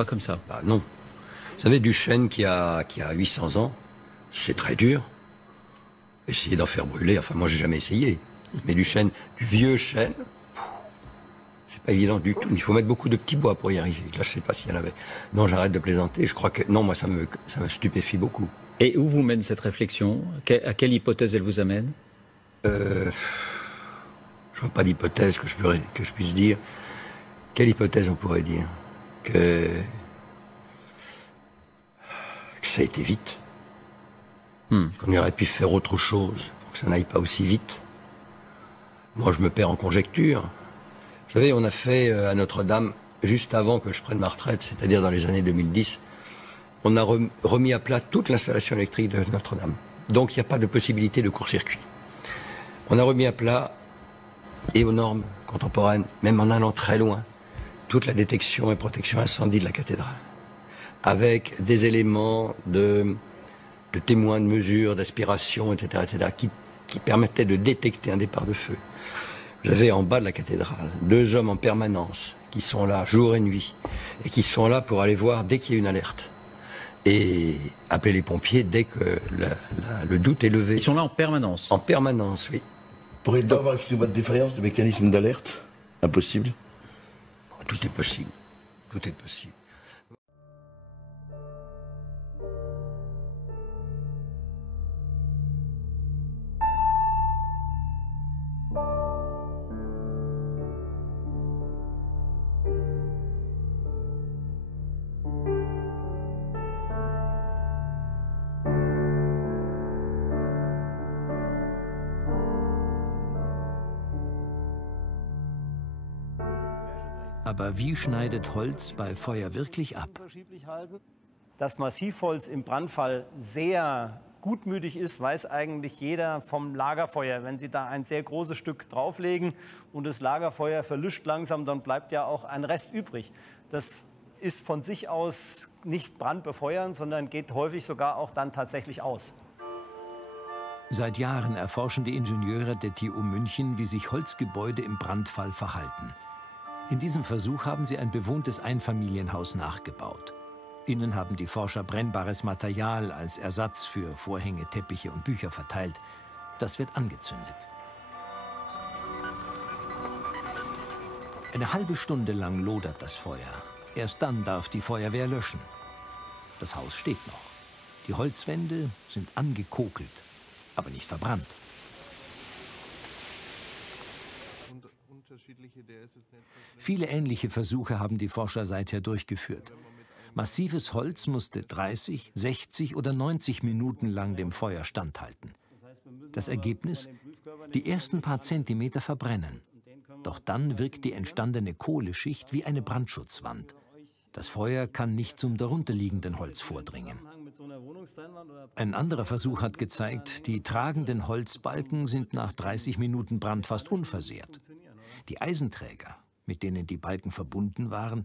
pas comme ça. Bah non. Vous savez, du chêne qui a 800 ans, c'est très dur. Essayer d'en faire brûler, enfin moi j'ai jamais essayé. Mais du chêne, du vieux chêne, c'est pas évident du tout. Il faut mettre beaucoup de petits bois pour y arriver. Là, je sais pas s'il y en avait. Non, j'arrête de plaisanter. Je crois que non, moi ça me stupéfie beaucoup. Et où vous mène cette réflexion? À quelle hypothèse elle vous amène? Je vois pas d'hypothèse que je puisse dire. Quelle hypothèse on pourrait dire? Que ça a été vite. Qu'on aurait pu faire autre chose pour que ça n'aille pas aussi vite. Moi, je me perds en conjecture. Vous savez, on a fait à Notre-Dame, juste avant que je prenne ma retraite, c'est-à-dire dans les années 2010, on a remis à plat toute l'installation électrique de Notre-Dame. Donc, il n'y a pas de possibilité de court-circuit. On a remis à plat, et aux normes contemporaines, même en allant très loin, toute la détection et protection incendie de la cathédrale, avec des éléments de témoins de mesure, d'aspiration, etc., qui permettaient de détecter un départ de feu. J'avais en bas de la cathédrale 2 hommes en permanence qui sont là jour et nuit et qui sont là pour aller voir dès qu'il y a une alerte et appeler les pompiers dès que le doute est levé. Ils sont là en permanence? En permanence, oui. Pourrait-il y avoir, excusez-moi, de différence de mécanisme d'alerte? Impossible. Tout est possible. Tout est possible. Aber wie schneidet Holz bei Feuer wirklich ab? Dass Massivholz im Brandfall sehr gutmütig ist, weiß eigentlich jeder vom Lagerfeuer. Wenn Sie da ein sehr großes Stück drauflegen und das Lagerfeuer verlischt langsam, dann bleibt ja auch ein Rest übrig. Das ist von sich aus nicht brandbefeuernd, sondern geht häufig sogar auch dann tatsächlich aus. Seit Jahren erforschen die Ingenieure der TU München, wie sich Holzgebäude im Brandfall verhalten. In diesem Versuch haben sie ein bewohntes Einfamilienhaus nachgebaut. Innen haben die Forscher brennbares Material als Ersatz für Vorhänge, Teppiche und Bücher verteilt. Das wird angezündet. Eine halbe Stunde lang lodert das Feuer. Erst dann darf die Feuerwehr löschen. Das Haus steht noch. Die Holzwände sind angekokelt, aber nicht verbrannt. Viele ähnliche Versuche haben die Forscher seither durchgeführt. Massives Holz musste 30, 60 oder 90 Minuten lang dem Feuer standhalten. Das Ergebnis? Die ersten paar Zentimeter verbrennen. Doch dann wirkt die entstandene Kohleschicht wie eine Brandschutzwand. Das Feuer kann nicht zum darunterliegenden Holz vordringen. Ein anderer Versuch hat gezeigt, die tragenden Holzbalken sind nach 30 Minuten Brand fast unversehrt. Die Eisenträger, mit denen die Balken verbunden waren,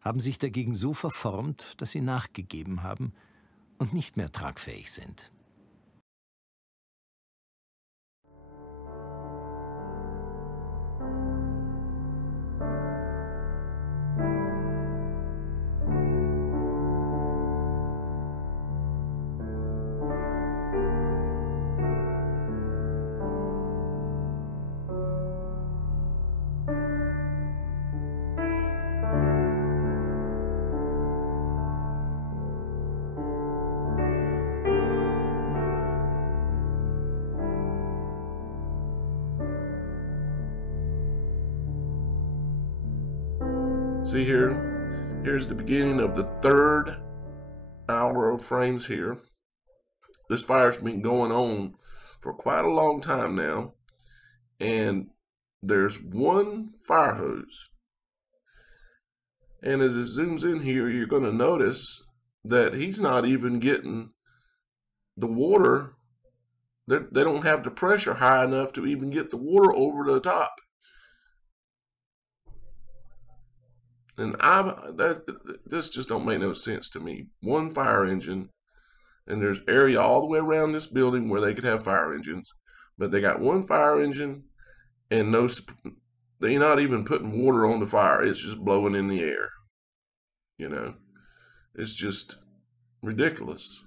haben sich dagegen so verformt, dass sie nachgegeben haben und nicht mehr tragfähig sind. See here, here's the beginning of the 3rd hour of frames here. This fire's been going on for quite a long time now, and there's one fire hose. And as it zooms in here, you're going to notice that he's not even getting the water. They don't have the pressure high enough to even get the water over the top. And this just don't make no sense to me. One fire engine, and there's area all the way around this building where they could have fire engines, but they got one fire engine, and they're not even putting water on the fire. It's just blowing in the air. You know, it's just ridiculous.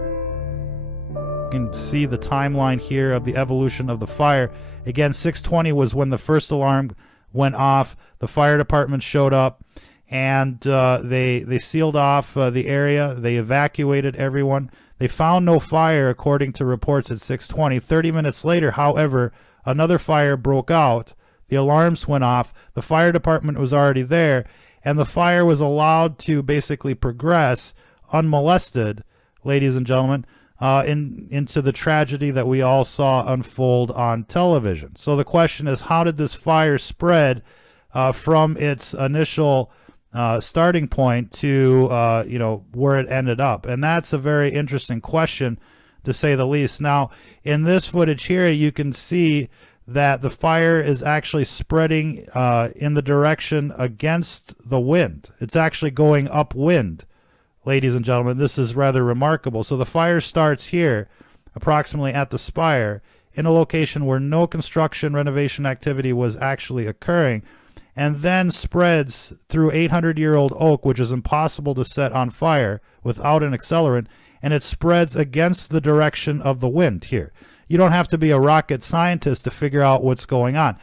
You can see the timeline here of the evolution of the fire. Again, 6:20 was when the first alarm went off. The fire department showed up, and they sealed off the area. They evacuated everyone. They found no fire, according to reports at 6:20. 30 minutes later, however, another fire broke out. The alarms went off. The fire department was already there, and the fire was allowed to basically progress unmolested, ladies and gentlemen, into the tragedy that we all saw unfold on television. So the question is, how did this fire spread from its initial starting point to where it ended up? And that's a very interesting question, to say the least. Now, in this footage here, you can see that the fire is actually spreading in the direction against the wind. It's actually going upwind. Ladies and gentlemen, this is rather remarkable. So the fire starts here, approximately at the spire, in a location where no construction renovation activity was actually occurring, and then spreads through 800-year-old oak, which is impossible to set on fire without an accelerant, and it spreads against the direction of the wind here. You don't have to be a rocket scientist to figure out what's going on.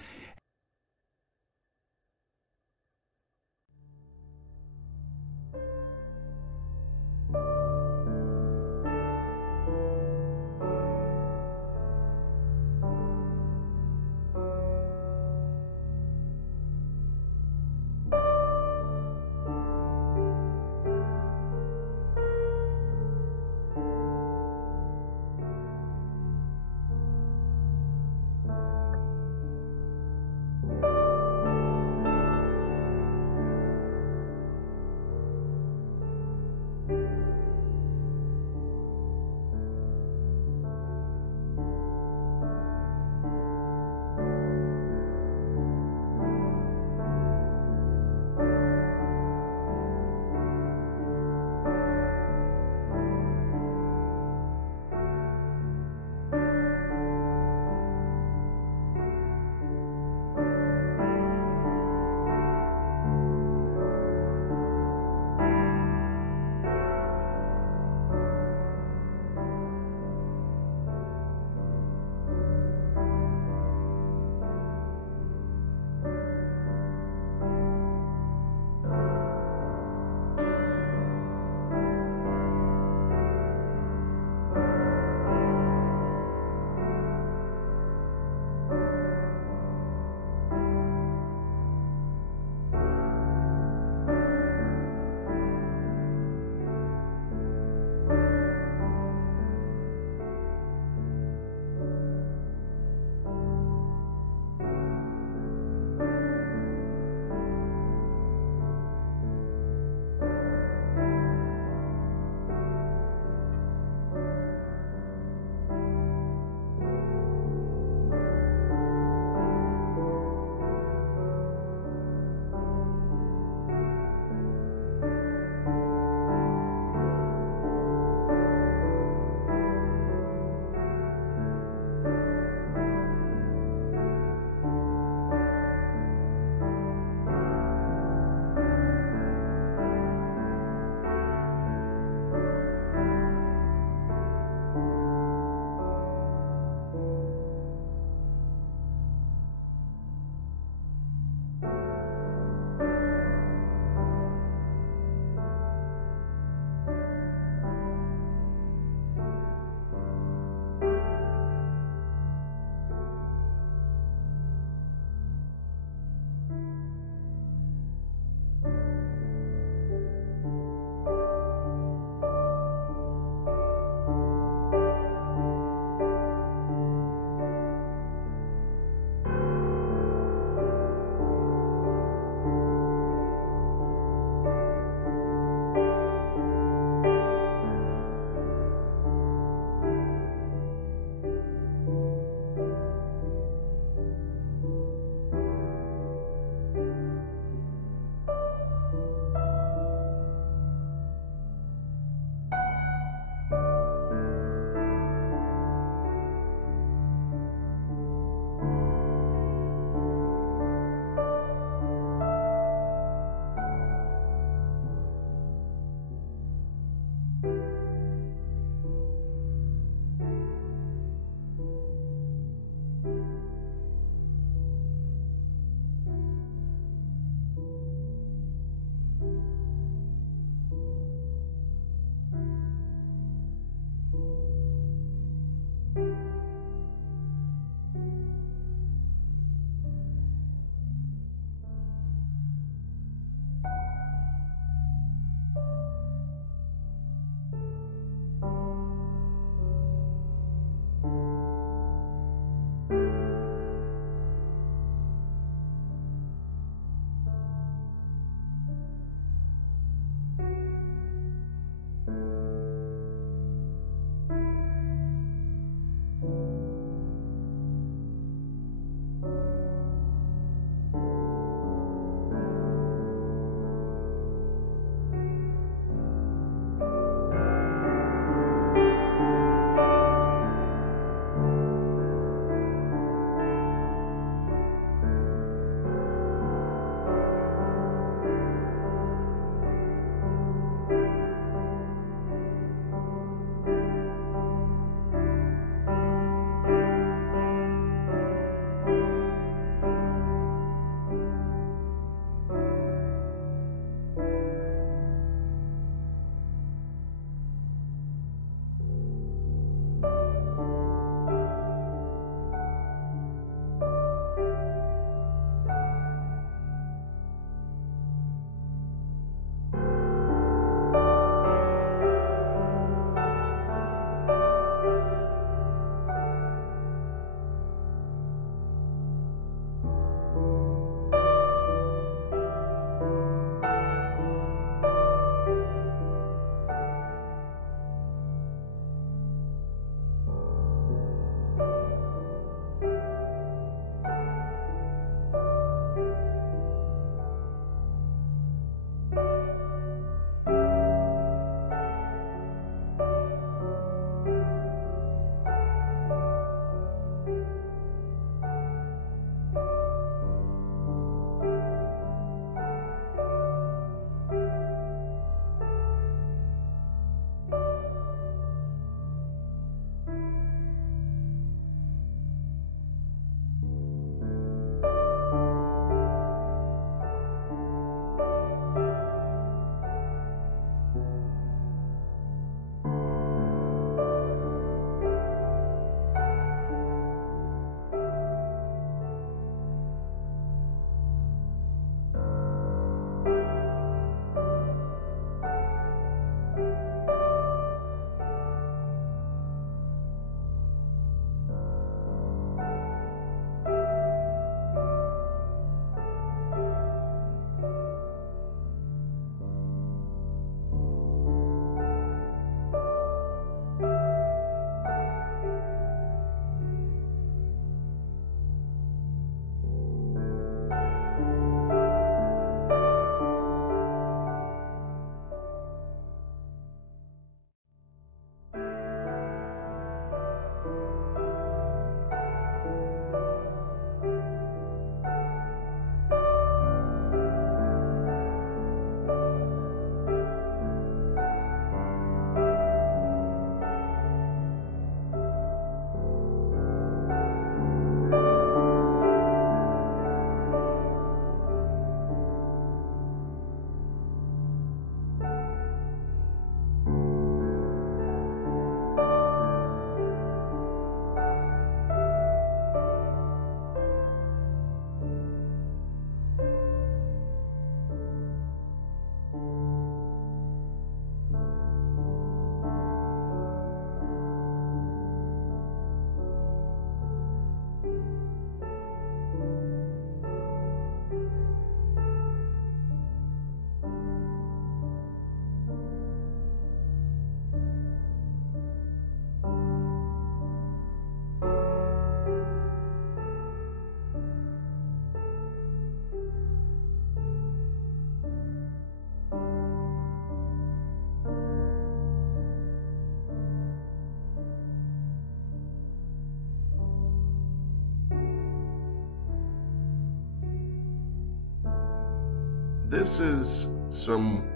This is some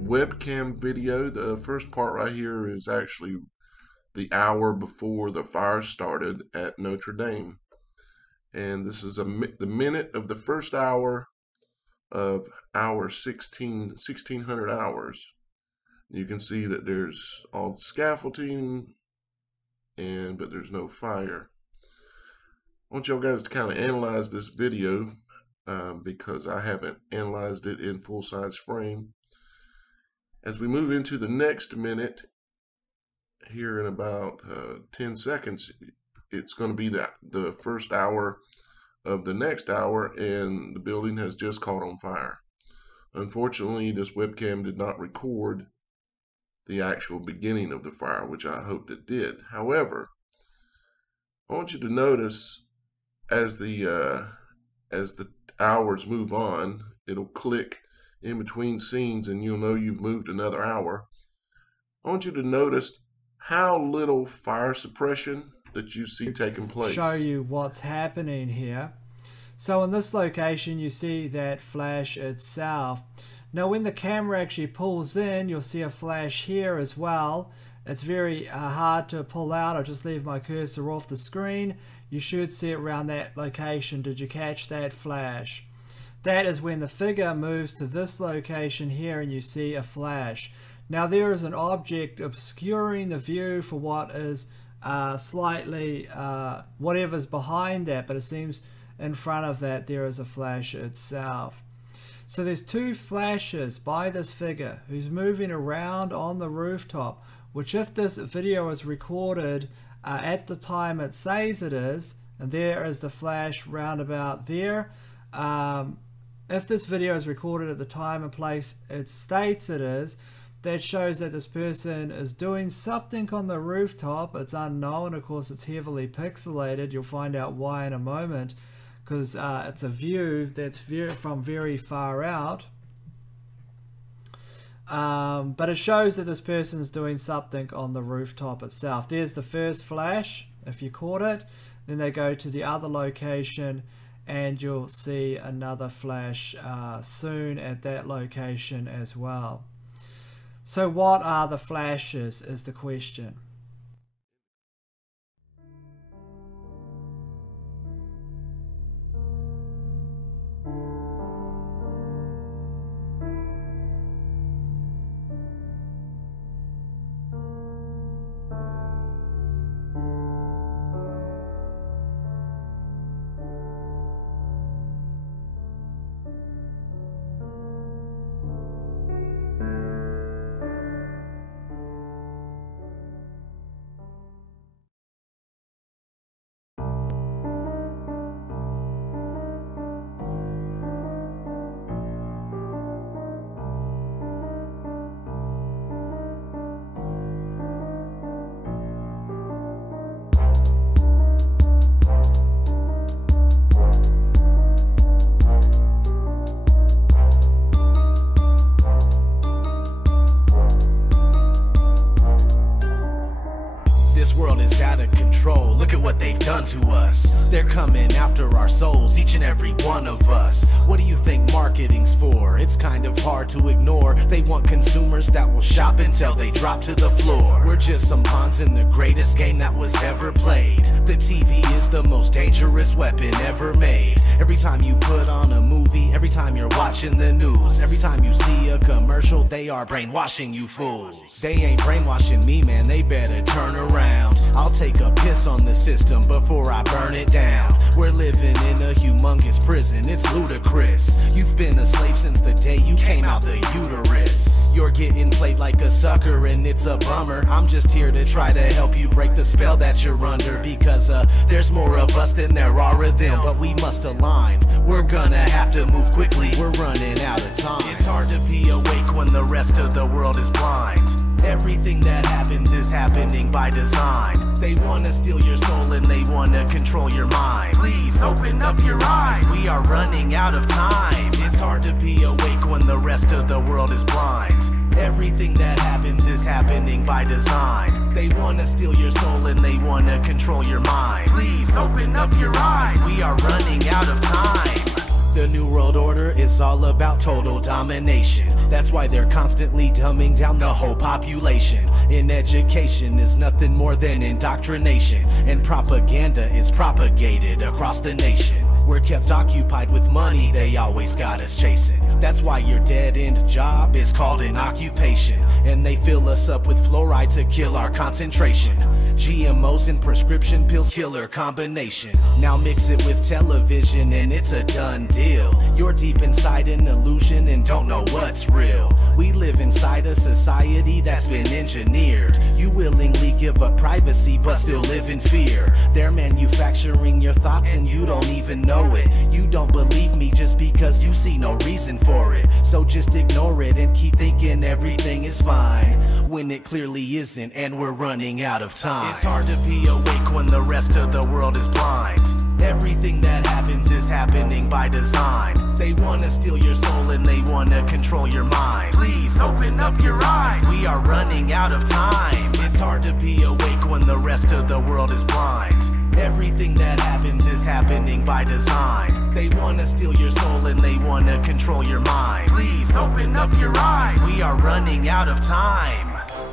webcam video. The first part right here is actually the hour before the fire started at Notre Dame. And this is the minute of the first hour of hour 1600 hours. You can see that there's all scaffolding, but there's no fire. I want y'all guys to kind of analyze this video because I haven't analyzed it in full-size frame. As we move into the next minute, here in about 10 seconds, it's going to be the first hour of the next hour, and the building has just caught on fire. Unfortunately, this webcam did not record the actual beginning of the fire, which I hoped it did. However, I want you to notice as the hours move on, it'll click in between scenes and you'll know you've moved another hour. I want you to notice how little fire suppression that you see taking place. Show you what's happening here. So in this location you see that flash itself. Now when the camera actually pulls in, you'll see a flash here as well. It's very hard to pull out. I'll just leave my cursor off the screen. You should see it around that location. Did you catch that flash? That is when the figure moves to this location here and you see a flash. Now there is an object obscuring the view for what is slightly whatever's behind that, but it seems in front of that there is a flash itself. So there's two flashes by this figure who's moving around on the rooftop, which if this video is recorded at the time it says it is, and there is the flash round about there. If this video is recorded at the time and place it states it is, that shows that this person is doing something on the rooftop. It's unknown, of course it's heavily pixelated. You'll find out why in a moment, because it's a view that's from very far out. But it shows that this person is doing something on the rooftop itself. There's the first flash, if you caught it. Then they go to the other location and you'll see another flash soon at that location as well. So what are the flashes is the question. Done to us. They're coming after our souls, each and every one of us. What do you think marketing's for? It's kind of hard to ignore. They want consumers that will shop until they drop to the floor. We're just some pawns in the greatest game that was ever played. The TV is the most dangerous weapon ever made. Every time you put on a movie, every time you're watching the news, every time you see a commercial, they are brainwashing you fools. They ain't brainwashing me, man, they better turn around. I'll take a piss on the system before I burn it down. We're living in a humongous prison, it's ludicrous. You've been a slave since the day you came out the uterus. You're getting played like a sucker and it's a bummer. I'm just here to try to help you break the spell that you're under, because there's more of us than there are of them, but we must align. We're gonna have to move quickly, we're running out of time. It's hard to be awake when the rest of the world is blind. Everything that happens is happening by design. They wanna steal your soul and they wanna control your mind. Please open up your eyes, we are running out of time. It's hard to be awake when the rest of the world is blind. Everything that happens is happening by design. They wanna steal your soul and they wanna control your mind. Please open up your eyes, we are running out of time. The New World Order is all about total domination. That's why they're constantly dumbing down the whole population. In education is nothing more than indoctrination, and propaganda is propagated across the nation. We're kept occupied with money they always got us chasing. That's why your dead-end job is called an occupation. And they fill us up with fluoride to kill our concentration. GMOs and prescription pills, killer combination. Now mix it with television and it's a done deal. You're deep inside an illusion and don't know what's real. We live inside a society that's been engineered. You willingly give up privacy but still live in fear. They're manufacturing your thoughts and you don't even know it. You don't believe me just because you see no reason for it. So just ignore it and keep thinking everything is fine. when it clearly isn't, and we're running out of time. It's hard to be awake when the rest of the world is blind. Everything that happens is happening by design. They wanna steal your soul and they wanna control your mind. Please open up your eyes, we are running out of time. It's hard to be awake when the rest of the world is blind. Everything that happens is happening by design. They wanna steal your soul and they wanna control your mind. Please open up your eyes, we are running out of time.